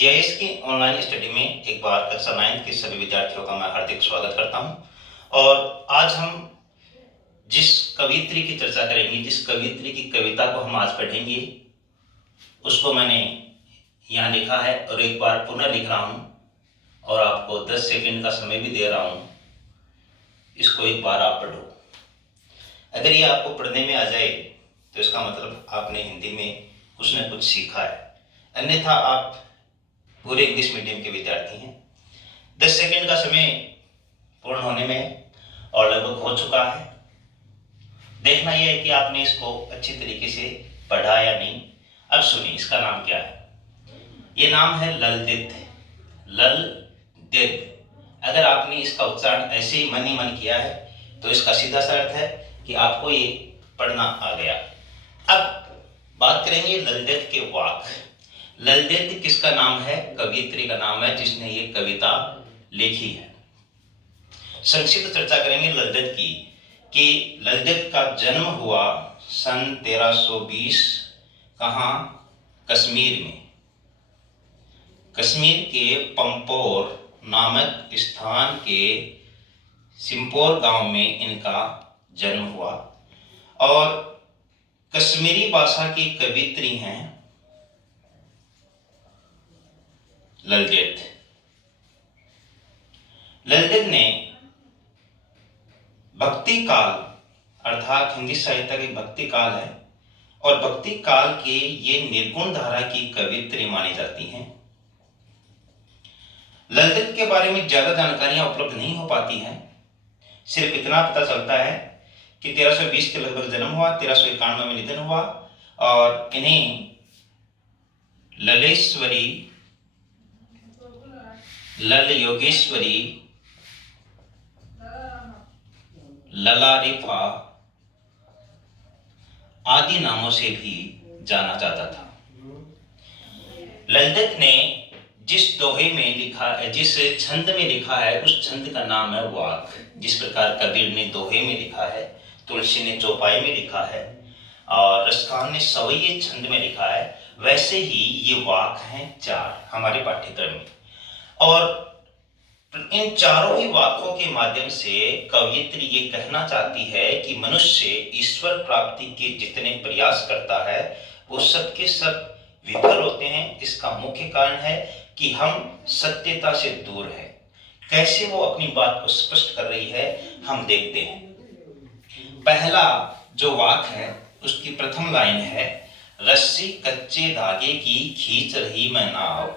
GIS की online study में एक बार कक्षा 9 के सभी विद्यार्थियों का मैं हार्दिक स्वागत करता हूं। और आज हम जिस कवियत्री की चर्चा करेंगे, जिस कवियत्री की कविता को हम आज पढ़ेंगे, उसको मैंने यहाँ लिखा है और एक बार पुनः लिख रहा हूँ और आपको 10 सेकंड का समय भी दे रहा हूँ। इसको एक बार आप पढ़ो। अगर ये आपको पढ़ने में आ जाए तो इसका मतलब आपने हिंदी में कुछ न कुछ सीखा है, अन्यथा आप पूरे इंग्लिश मीडियम के विद्यार्थी हैं। 10 सेकंड का समय पूर्ण होने में और लगभग हो चुका है। देखना यह है कि आपने इसको अच्छी तरीके से पढ़ा या नहीं। अब सुनिए, इसका नाम क्या है। ये नाम है ललदित। ललदित। अगर आपने इसका उच्चारण ऐसे ही मन किया है तो इसका सीधा सा अर्थ है कि आपको ये पढ़ना आ गया। अब बात करेंगे ललदित के वाक। ललदित किसका नाम है? कवियत्री का नाम है जिसने ये कविता लिखी है। संक्षिप्त चर्चा करेंगे ललदित की कि ललदित का जन्म हुआ सन 1320 कहाँ? कश्मीर में। कश्मीर के पंपोर नामक स्थान के सिंपोर गांव में इनका जन्म हुआ और कश्मीरी भाषा की कवियत्री हैं ललदित। ललदित ने भक्ति काल अर्थात हिंदी साहित्य की भक्ति काल है और भक्ति काल के ये निर्गुण धारा की कवियत्री मानी जाती हैं। ललदित के बारे में ज्यादा जानकारियां उपलब्ध नहीं हो पाती हैं। सिर्फ इतना पता चलता है कि 1320 के लगभग जन्म हुआ, 1391 में निधन हुआ और इन्हें ललेश्वरी, लल योगेश्वरी, ललारिफा आदि नामों से भी जाना जाता था। ललदित ने जिस दोहे में लिखा है, जिस छंद में लिखा है, उस छंद का नाम है वाक। जिस प्रकार कबीर ने दोहे में लिखा है, तुलसी ने चौपाई में लिखा है और रसखान ने सवैये छंद में लिखा है, वैसे ही ये वाक हैं 4 हमारे पाठ्यक्रम में। और इन चारों ही वाक्यों के माध्यम से कवियत्री ये कहना चाहती है कि मनुष्य ईश्वर प्राप्ति के जितने प्रयास करता है वो सब के सब विफल होते हैं। इसका मुख्य कारण है कि हम सत्यता से दूर हैं। कैसे वो अपनी बात को स्पष्ट कर रही है हम देखते हैं। पहला जो वाक है उसकी प्रथम लाइन है, रस्सी कच्चे धागे की खींच रही मैं नाव,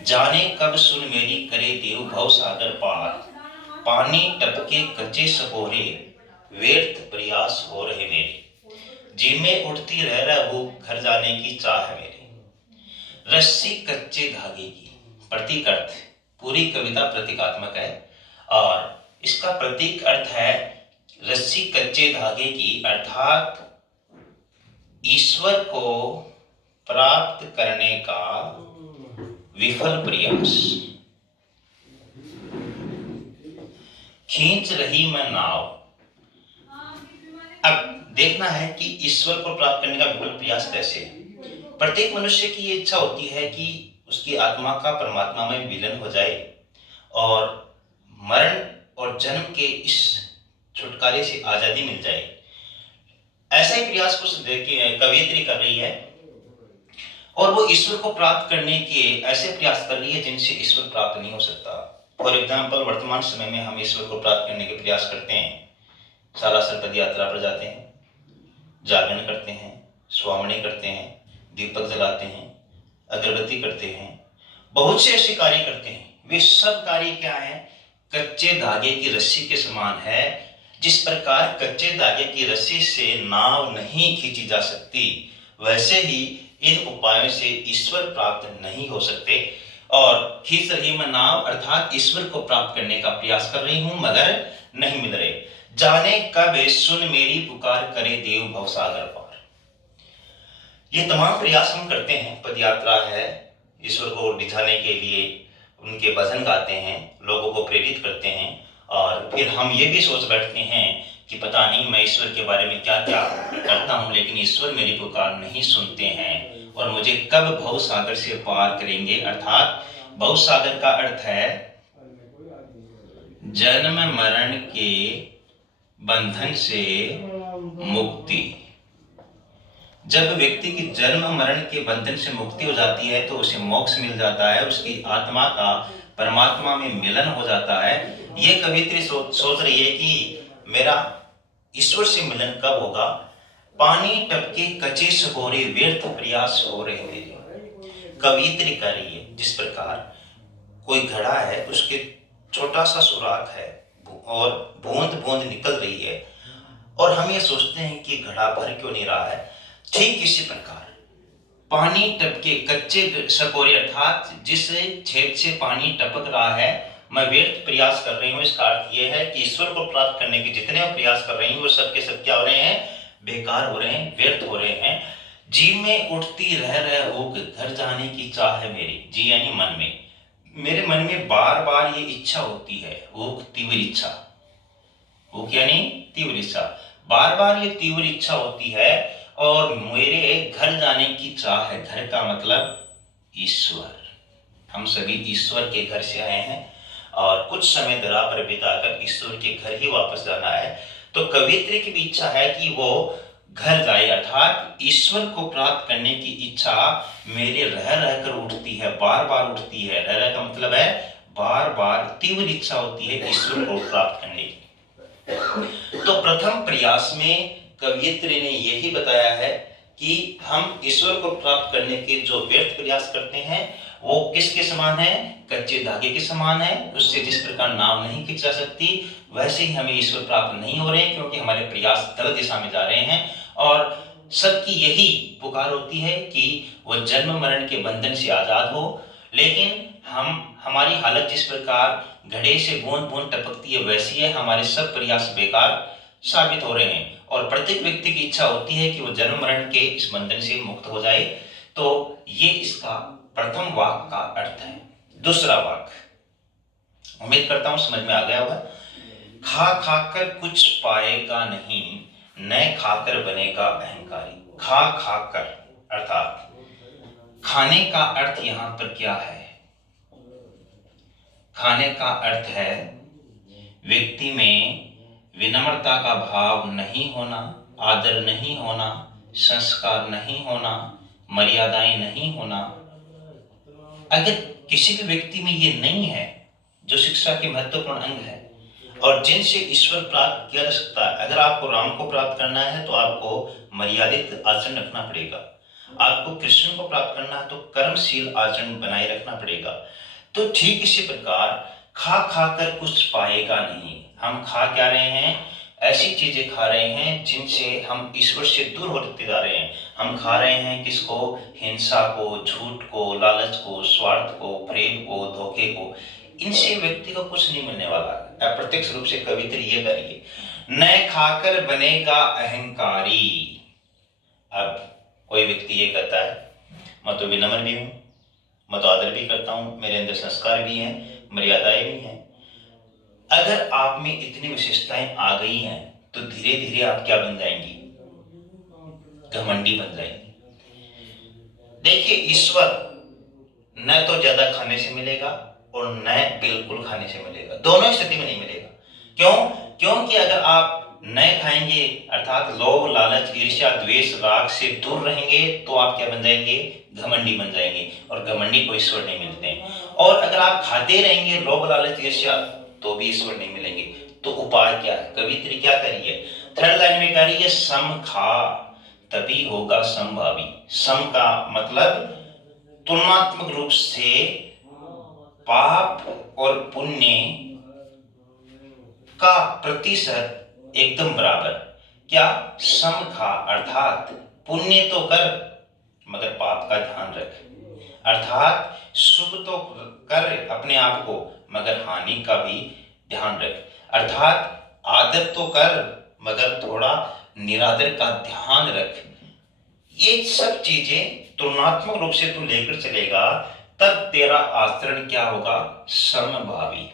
जाने कब सुन मेरी करे देव भव सागर पार, पानी टपके कच्चे सकोरे, व्यर्थ प्रयास हो रहे मेरे, जी में उठती रह रहू घर जाने की चाह मेरी। रस्सी कच्चे धागे की प्रतीक अर्थ, पूरी कविता प्रतीकात्मक है और इसका प्रतीक अर्थ है रस्सी कच्चे धागे की अर्थात ईश्वर को प्राप्त करने का विफल प्रयास। खींच रही मैं नाव। अब देखना है कि ईश्वर को प्राप्त करने का विफल प्रयास कैसे। प्रत्येक मनुष्य की ये इच्छा होती है कि उसकी आत्मा का परमात्मा में विलीन हो जाए और मरण और जन्म के इस छुटकारे से आजादी मिल जाए। ऐसा ही प्रयास कुछ कवियत्री कर रही है और वो ईश्वर को प्राप्त करने के ऐसे प्रयास कर रही है जिनसे ईश्वर प्राप्त नहीं हो सकता। फॉर एग्जाम्पल, वर्तमान समय में हम ईश्वर को प्राप्त करने के प्रयास करते हैं, सालासर पद यात्रा पर जाते हैं, जागरण करते हैं, स्वामणी करते हैं, दीपक जलाते हैं, अगरबत्ती करते हैं, बहुत से ऐसे कार्य करते हैं। वे सब कार्य क्या है? कच्चे धागे की रस्सी के समान है। जिस प्रकार कच्चे धागे की रस्सी से नाव नहीं खींची जा सकती, वैसे ही इन उपायों से ईश्वर प्राप्त नहीं हो सकते। और खींच रही मैं नाव अर्थात ईश्वर को प्राप्त करने का प्रयास कर रही हूं मगर नहीं मिल रहे, जाने कब सुन मेरी पुकार करे देव भवसागर पार। ये तमाम प्रयास हम करते हैं, पदयात्रा है, ईश्वर को रिझाने के लिए उनके भजन गाते हैं, लोगों को प्रेरित करते हैं और फिर हम ये भी सोच बैठते हैं कि पता नहीं मैं ईश्वर के बारे में क्या क्या करता हूँ लेकिन ईश्वर मेरी पुकार नहीं सुनते हैं और मुझे कब भव सागर से पार करेंगे। अर्थात भव सागर का अर्थ है जन्म मरण के बंधन से मुक्ति। जब व्यक्ति की जन्म मरण के बंधन से मुक्ति हो जाती है तो उसे मोक्ष मिल जाता है, उसकी आत्मा का परमात्मा में मिलन हो जाता है। ये कवित्री सोच रही है कि मेरा ईश्वर से मिलन कब होगा। पानी टपके कचे सकोरे व्यर्थ प्रयास हो रहे मेरे। कवित्री कह रही है जिस प्रकार कोई घड़ा है, उसके छोटा सा सुराख है और बूंद बूंद निकल रही है और हम ये सोचते हैं कि घड़ा भर क्यों नहीं रहा है। ठीक इसी प्रकार पानी टपके कच्चे सकोरे, अर्थात जिस छेद से पानी टपक रहा है मैं व्यर्थ प्रयास कर रही हूँ। इसका अर्थ यह है कि ईश्वर को प्राप्त करने के जितने प्रयास कर रही हूँ वो सब के सब क्या हो रहे हैं, बेकार हो रहे हैं, व्यर्थ हो रहे हैं। जी में उठती रह ऊक घर जाने की चाह है मेरी। जी यानी मन में, मेरे मन में बार बार ये इच्छा होती है, ऊक तीव्र इच्छा, ऊक यानी तीव्र इच्छा, बार बार ये तीव्र इच्छा होती है और मेरे घर जाने की चाह है। घर का मतलब ईश्वर, हम सभी ईश्वर के घर से आए हैं और कुछ समय धरा पर बिताकर ईश्वर के घर ही वापस जाना है। तो कवित्री की भी इच्छा है कि वो घर जाए, अर्थात ईश्वर को प्राप्त करने की इच्छा मेरे रह रहकर उठती है, बार बार उठती है। रह रह का मतलब है बार बार तीव्र इच्छा होती है ईश्वर को प्राप्त करने की। तो प्रथम प्रयास में कवियत्री ने यही बताया है कि हम ईश्वर को प्राप्त करने के जो व्यर्थ प्रयास करते हैं वो किसके समान है, कच्चे धागे के समान है। उससे जिस प्रकार नाव नहीं खींच जा सकती वैसे ही हमें ईश्वर प्राप्त नहीं हो रहे क्योंकि हमारे प्रयास गलत दिशा में जा रहे हैं। और सबकी यही पुकार होती है कि वह जन्म मरण के बंधन से आजाद हो, लेकिन हमारी हालत जिस प्रकार घड़े से बूंद बूंद टपकती है वैसी है, हमारे सब प्रयास बेकार साबित हो रहे हैं। और प्रत्येक व्यक्ति की इच्छा होती है कि वो जन्म मरण के इस बंधन से मुक्त हो जाए। तो ये इसका प्रथम वाक्य का अर्थ है। दूसरा वाक्य उम्मीद करता हूं समझ में आ गया होगा। खा खाकर कुछ पाएगा नहीं, न खाकर बनेगा अहंकारी। खा खाकर अर्थात खाने का अर्थ यहां पर क्या है, खाने का अर्थ है व्यक्ति में विनम्रता का भाव नहीं होना, आदर नहीं होना, संस्कार नहीं होना, मर्यादाएं नहीं होना। अगर किसी भी व्यक्ति में ये नहीं है, जो शिक्षा के महत्वपूर्ण अंग है और जिनसे ईश्वर प्राप्त किया जा सकता है। अगर आपको राम को प्राप्त करना है तो आपको मर्यादित आचरण रखना पड़ेगा, आपको कृष्ण को प्राप्त करना है तो कर्मशील आचरण बनाए रखना पड़ेगा। तो ठीक इसी प्रकार खा खाकर कुछ पाएगा नहीं, हम खा क्या रहे हैं, ऐसी चीजें खा रहे हैं जिनसे हम ईश्वर से दूर होते जा रहे हैं। हम खा रहे हैं किसको, हिंसा को, झूठ को, लालच को, स्वार्थ को, प्रेम को, धोखे को। इनसे व्यक्ति को कुछ नहीं मिलने वाला। अप्रत्यक्ष रूप से कवित्री ये करिए, न खाकर बनेगा अहंकारी। अब कोई व्यक्ति ये कहता है मैं तो विनम्र भी हूं, मैं तो आदर भी करता हूं, मेरे अंदर संस्कार भी हैं, मर्यादाएं भी हैं। अगर आप में इतनी विशेषताएं आ गई हैं तो धीरे धीरे आप क्या बन जाएंगी, घमंडी बन जाएंगे। देखिए ईश्वर न तो ज्यादा खाने से मिलेगा और न बिल्कुल खाने से मिलेगा, दोनों स्थिति में नहीं मिलेगा। क्यों? क्योंकि अगर आप न खाएंगे अर्थात लोभ, लालच, ईर्ष्या, द्वेष, राग से दूर रहेंगे तो आप क्या बन जाएंगे, घमंडी बन जाएंगे, और घमंडी को ईश्वर नहीं मिलते। और अगर आप खाते रहेंगे लोभ, लालच, ईर्ष्या तो भी ईश्वर नहीं मिलेंगे। तो उपाय क्या है, कवित्री क्या करिए, थर्ड लाइन में करिए, सम खा तभी होगा समभावी। सम का मतलब तुलनात्मक रूप से पाप और पुण्य का प्रतिशत एकदम बराबर। क्या, सम खा अर्थात पुण्य तो कर मगर पाप का ध्यान रख, अर्थात शुभ तो कर अपने आप को मगर हानि का भी ध्यान रख, अर्थात आदर तो कर मगर थोड़ा निरादर का ध्यान रख। ये सब चीजें तुलनात्मक रूप से तू लेकर चलेगा तब तेरा आचरण क्या होगा, समभावी।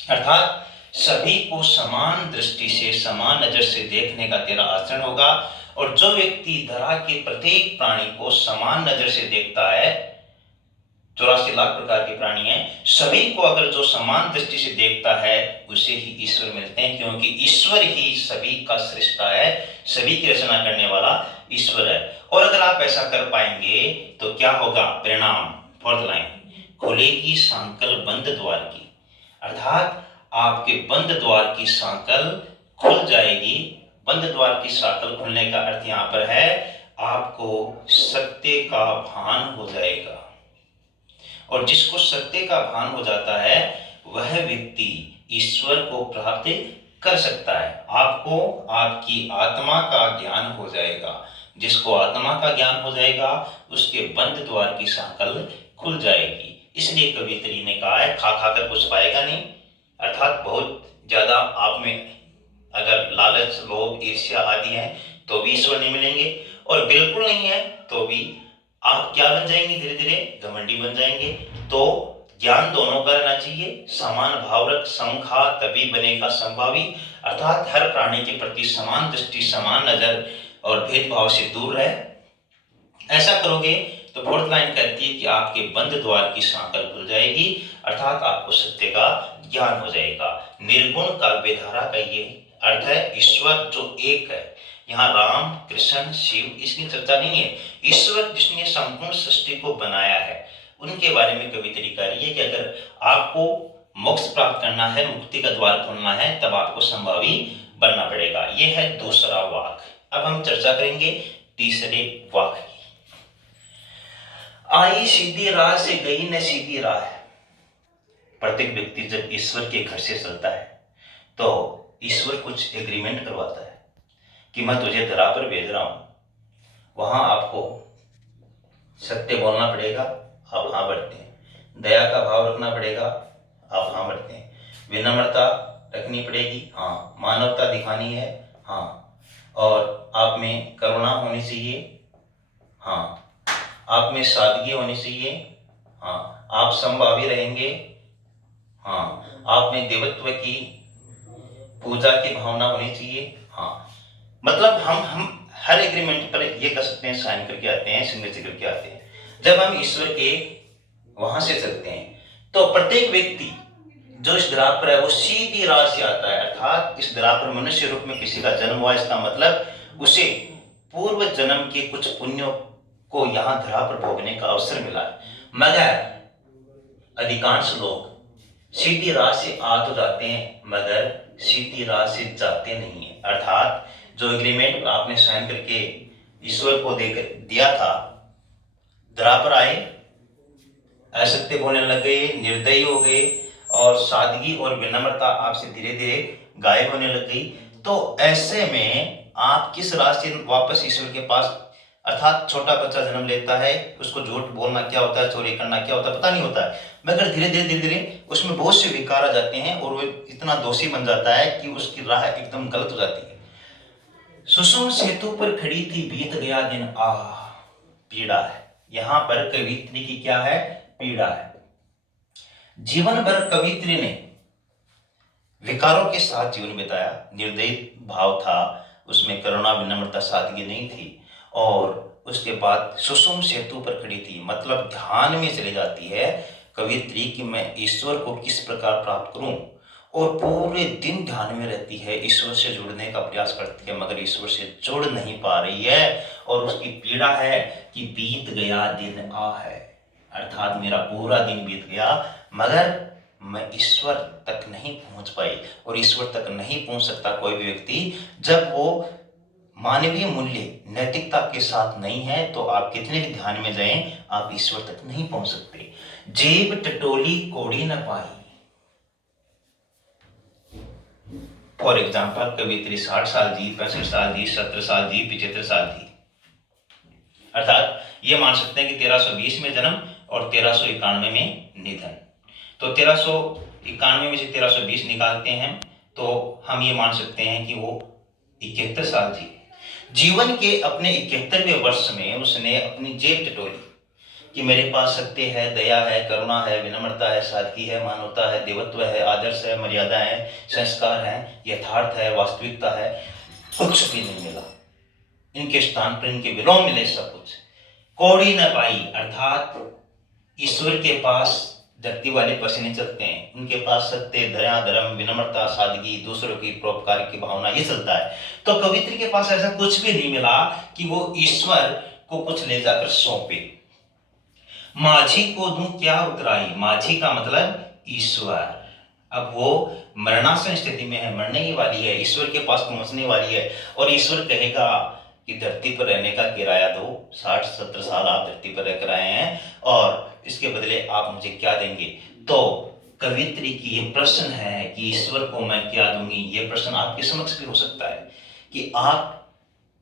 अर्थात सभी को समान दृष्टि से, समान नजर से देखने का तेरा आचरण होगा। और जो व्यक्ति धरा के प्रत्येक प्राणी को समान नजर से देखता है, 84 लाख प्रकार के प्राणी हैं, सभी को अगर जो समान दृष्टि से देखता है उसे ही ईश्वर मिलते हैं, क्योंकि ईश्वर ही सभी का सृष्टा है, सभी की रचना करने वाला ईश्वर है। और अगर आप ऐसा कर पाएंगे तो क्या होगा परिणाम? 4th लाइन, खुलेगी सांकल बंद द्वार की, अर्थात आपके बंद द्वार की सांकल खुल जाएगी। बंद द्वार की सांकल खुलने का अर्थ यहां पर है आपको सत्य का भान हो जाएगा। और जिसको सत्य का भान हो जाता है वह व्यक्ति ईश्वर को प्राप्त कर सकता है। आपको आपकी आत्मा का ज्ञान हो जाएगा। जिसको आत्मा का ज्ञान हो जाएगा उसके बंद द्वार की सांकल खुल जाएगी। इसलिए कवित्री ने कहा है खा खाकर कुछ पाएगा नहीं, अर्थात बहुत ज्यादा आप में अगर लालच, लोभ, ईर्ष्या आदि है तो भी ईश्वर नहीं मिलेंगे, और बिल्कुल नहीं है तो भी आप क्या बन जाएंगे? धीरे धीरे घमंडी बन जाएंगे। तो ज्ञान दोनों का रहना चाहिए, समान भाव रख समखा तभी बनेगा संभावी, अर्थात हर प्राणी के प्रति समान दृष्टि, समान नजर और भेदभाव से दूर रहे। ऐसा करोगे तो 4th लाइन कहती है कि आपके बंद द्वार की सांकल खुल जाएगी, अर्थात आपको सत्य का ज्ञान हो जाएगा। निर्गुण काव्यधारा का ये अर्थ है ईश्वर जो एक है। यहाँ राम, कृष्ण, शिव इसकी चर्चा नहीं है। ईश्वर जिसने संपूर्ण सृष्टि को बनाया है उनके बारे में कवित्री कह रही है कि अगर आपको मोक्ष प्राप्त करना है, मुक्ति का द्वार खोलना है, तब आपको संभावी बनना पड़ेगा। यह है दूसरा वाक। अब हम चर्चा करेंगे तीसरे वाक की। आई सीधी राह से गई न सीधी राह है। प्रत्येक व्यक्ति जब ईश्वर के घर से चलता है तो ईश्वर कुछ एग्रीमेंट करवाता है कि मैं तुझे धरा पर भेज रहा हूं, वहां आपको सत्य बोलना पड़ेगा, आप हाँ बढ़ते हैं। दया का भाव रखना पड़ेगा, आप हाँ बढ़ते हैं। विनम्रता रखनी पड़ेगी, हाँ। मानवता दिखानी है, हाँ। और आप में करुणा होनी चाहिए, हाँ। आप में सादगी होनी चाहिए, हाँ। आप संभावी रहेंगे, हाँ। आप में देवत्व की पूजा की भावना होनी चाहिए, हाँ। मतलब हम हर एग्रीमेंट पर ये कर सकते हैं, साइन करके आते हैं, सिग्नेचर करके आते हैं। जब हम ईश्वर के वहां से चलते हैं तो प्रत्येक व्यक्ति जो इस धरा पर है वो सीधी राह से आता है, अर्थात इस धरा पर मनुष्य रूप में किसी का जन्म हुआ, इसका मतलब उसे पूर्व जन्म के कुछ पुण्यों को यहाँ धरा पर भोगने का अवसर मिला है। मगर अधिकांश लोग सीधी राह से आ तो जाते हैं मगर सीधी राह से जाते नहीं है, अर्थात जो एग्रीमेंट आपने साइन करके ईश्वर को देकर दिया था, धरा पर आए, असत्य बोलने लग गए, निर्दयी हो गए और सादगी और विनम्रता आपसे धीरे धीरे गायब होने लग गई। तो ऐसे में आप किस राह से वापस ईश्वर के पास, अर्थात छोटा बच्चा जन्म लेता है, उसको झूठ बोलना क्या होता है, चोरी करना क्या होता है पता नहीं होता है, मगर धीरे धीरे उसमें बहुत से विकार आ जाते हैं और वो इतना दोषी बन जाता है कि उसकी राह एकदम गलत हो जाती है। सुषुम सेतु पर खड़ी थी, बीत गया दिन, पीड़ा है। यहां पर कवित्री की क्या है? पीड़ा है। जीवन भर कवित्री ने विकारों के साथ जीवन बिताया, निर्दयी भाव था, उसमें करुणा, विनम्रता, सादगी नहीं थी। और उसके बाद सुषुम सेतु पर खड़ी थी, मतलब ध्यान में चली जाती है कवित्री कि मैं ईश्वर को किस प्रकार प्राप्त करूं, और पूरे दिन ध्यान में रहती है, ईश्वर से जुड़ने का प्रयास करती है मगर ईश्वर से जुड़ नहीं पा रही है। और उसकी पीड़ा है कि बीत गया दिन है, अर्थात मेरा पूरा दिन बीत गया मगर मैं ईश्वर तक नहीं पहुंच पाई। और ईश्वर तक नहीं पहुंच सकता कोई भी व्यक्ति जब वो मानवीय मूल्य, नैतिकता के साथ नहीं है। तो आप कितने भी ध्यान में जाएं, आप ईश्वर तक नहीं पहुंच सकते। जेब टटोली कोड़ी न पाई। फॉर एग्जाम्पल कवित्री 60 साल जी, 65 साल जी, 70 साल जी, 75 साल जी, अर्थात ये मान सकते हैं कि 1320 में जन्म और 1391 में निधन। तो 1391 में से 1320 निकालते हैं तो हम ये मान सकते हैं कि वो 71 साल जी। जीवन के अपने 71वें वर्ष में उसने अपनी जेब टटोली कि मेरे पास सत्य है, दया है, करुणा है, विनम्रता है, सादगी है, मानवता है, देवत्व है, आदर्श है, मर्यादा है, संस्कार है, यथार्थ है, वास्तविकता है, कुछ भी नहीं मिला। इनके स्थान पर इनके विलोम मिले सब कुछ। कौड़ी न पाई, अर्थात ईश्वर के पास धरती वाले पसीने चलते हैं, उनके पास सत्य, दया, धर्म, विनम्रता, सादगी, दूसरों की परोपकार की भावना, ये चलता है। तो कवित्री के पास ऐसा कुछ भी नहीं मिला कि वो ईश्वर को कुछ ले जाकर सौंपे। माझी को दूं क्या उतराई, माझी का मतलब ईश्वर। अब वो मरणासन स्थिति में है, मरने ही वाली है, ईश्वर के पास पहुंचने वाली है, और ईश्वर कहेगा कि धरती पर रहने का किराया दो, 60-70 साल आप धरती पर रहकर आए हैं, और इसके बदले आप मुझे क्या देंगे। तो कवित्री की ये प्रश्न है कि ईश्वर को मैं क्या दूंगी। ये प्रश्न आपके समक्ष भी हो सकता है कि आप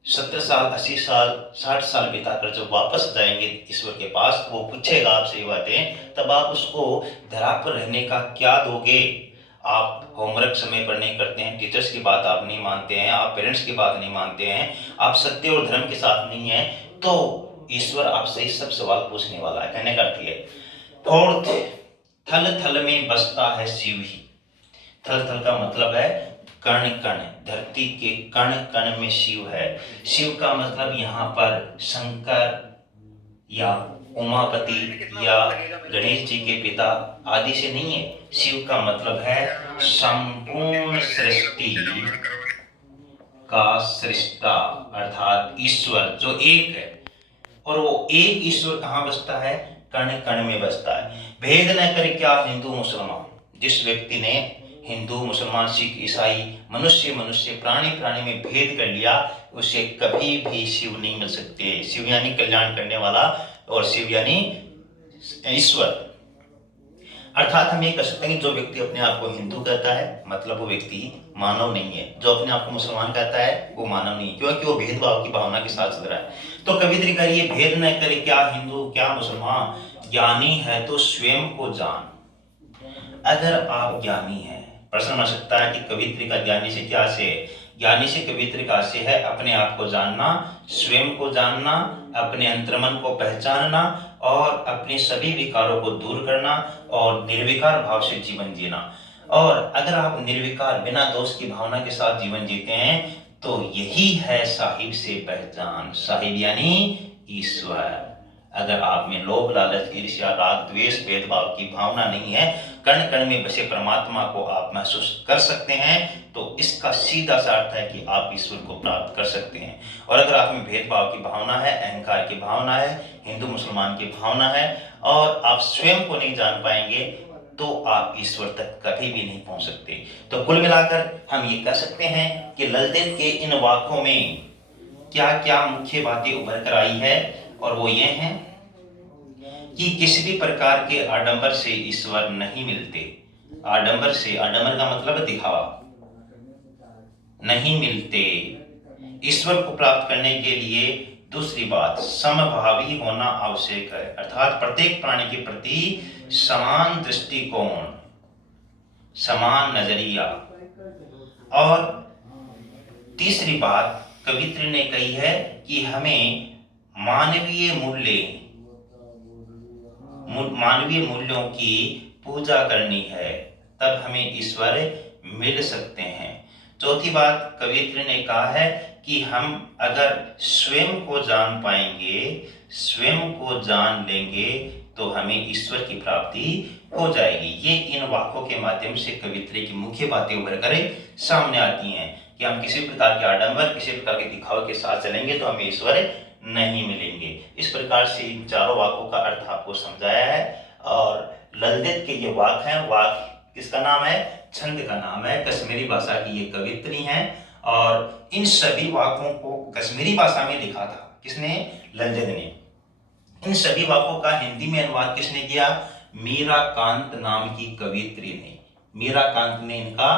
70 साल, 80 साल, 60 साल बिताकर जब वापस जाएंगे ईश्वर के पास, वो पूछेगा आपसे ये बातें, तब आप उसको धरा पर रहने का क्या दोगे। आप होमवर्क समय पर नहीं करते हैं, टीचर्स की बात आप नहीं मानते हैं, आप पेरेंट्स की बात नहीं मानते हैं, आप सत्य और धर्म के साथ नहीं हैं, तो ईश्वर आपसे सब सवाल पूछने वाला है। कहने का अर्थ है फोर्थ, थल थल में बसता है शिव ही। थल थल का मतलब है कण कण, धरती के कण कण में शिव है। शिव का मतलब यहाँ पर शंकर या उमापति या गणेश जी के पिता आदि से नहीं है। शिव का मतलब है संपूर्ण सृष्टि का सृष्टा, अर्थात ईश्वर जो एक है। और वो एक ईश्वर कहाँ बसता है, कण कण में बसता है। भेद न करे क्या हिंदू मुसलमान, जिस व्यक्ति ने हिंदू, मुसलमान, सिख, ईसाई, मनुष्य मनुष्य, प्राणी प्राणी में भेद कर लिया, उसे कभी भी शिव नहीं मिल सकते। शिव यानी कल्याण करने वाला, और शिव यानी ईश्वर। अर्थात हम ये कह सकते हैं कि जो व्यक्ति अपने आप को हिंदू कहता है, मतलब वो व्यक्ति मानव नहीं है। जो अपने आप को मुसलमान कहता है, वो मानव नहीं है, क्योंकि वो भेदभाव की भावना के साथ चल रहा है। तो कवित्री का ये भेद न करे क्या हिंदू क्या मुसलमान, ज्ञानी है तो स्वयं को जान। अगर आप ज्ञानी हैं, प्रश्न बन सकता है कि कवित्री का ज्ञानी से क्या आशय है। ज्ञानी से कवित्री का आशय है अपने आप को जानना, स्वयं को जानना, अपने अंतर्मन को पहचानना, और अपने सभी विकारों को दूर करना, और निर्विकार भाव से जीवन जीना। और अगर आप निर्विकार बिना दोष की भावना के साथ जीवन जीते हैं, तो यही है साहिब से पहचान। साहिब यानी ईश्वर। अगर आप में लोभ, लालच, ईर्ष्या, राग, द्वेष, भेदभाव की भावना नहीं है, कण कण में बसे परमात्मा को आप महसूस कर सकते हैं, तो इसका सीधा सा अर्थ है कि आप ईश्वर को प्राप्त कर सकते हैं। और अगर आप में भेदभाव की भावना है, अहंकार की भावना है, हिंदू मुसलमान की भावना है, और आप स्वयं को नहीं जान पाएंगे, तो आप ईश्वर तक कभी भी नहीं पहुंच सकते। तो कुल मिलाकर हम ये कह सकते हैं कि ललदेव के इन वाक्यों में क्या क्या मुख्य बातें उभर कर आई है, और वो ये हैं कि किसी भी प्रकार के आडंबर से ईश्वर नहीं मिलते। आडंबर से, आडंबर का मतलब दिखावा, नहीं मिलते। ईश्वर को प्राप्त करने के लिए दूसरी बात, समभावी होना आवश्यक है, अर्थात प्रत्येक प्राणी के प्रति समान दृष्टिकोण, समान नजरिया। और तीसरी बात कवित्री ने कही है कि हमें मानवीय मूल्यों की पूजा करनी है, तब हमें ईश्वर मिल सकते हैं। चौथी बात कवित्री ने कहा है कि हम अगर स्वयं को जान पाएंगे, स्वयं को जान लेंगे, तो हमें ईश्वर की प्राप्ति हो जाएगी। ये इन वाक्यों के माध्यम से कवित्री की मुख्य बातें उभर कर सामने आती हैं कि हम किसी प्रकार के आडंबर, किसी प्रकार के दिखावे के साथ चलेंगे तो हमें ईश्वर नहीं मिलेंगे। इस प्रकार से इन चारों वाक्यों का अर्थ आपको समझाया है। और ललदेव के ये वाक्य हैं, वाक्य किसका नाम है, छंद का नाम है, कश्मीरी भाषा की ये कवित्री हैं। और इन सभी वाक्यों को कश्मीरी भाषा में लिखा था, किसने, ललदेव ने। इन सभी वाक्यों का हिंदी में अनुवाद किसने किया, मीराकांत नाम की कवित्री ने। मीराकांत ने इनका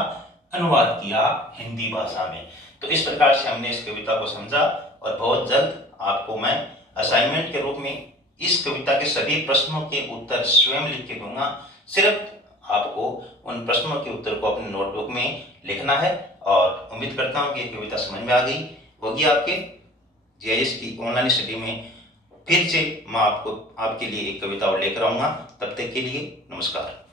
अनुवाद किया हिंदी भाषा में। तो इस प्रकार से हमने इस कविता को समझा, और बहुत जल्द आपको मैं असाइनमेंट के रूप में इस कविता के सभी प्रश्नों के उत्तर स्वयं लिख के दूंगा। सिर्फ आपको उन प्रश्नों के उत्तर को अपने नोटबुक में लिखना है। और उम्मीद करता हूँ कि ये कविता समझ में आ गई होगी आपके। जीआईएस की ऑनलाइन स्टडी में फिर से मैं आपके लिए एक कविता और लेकर आऊँगा। तब तक के लिए नमस्कार।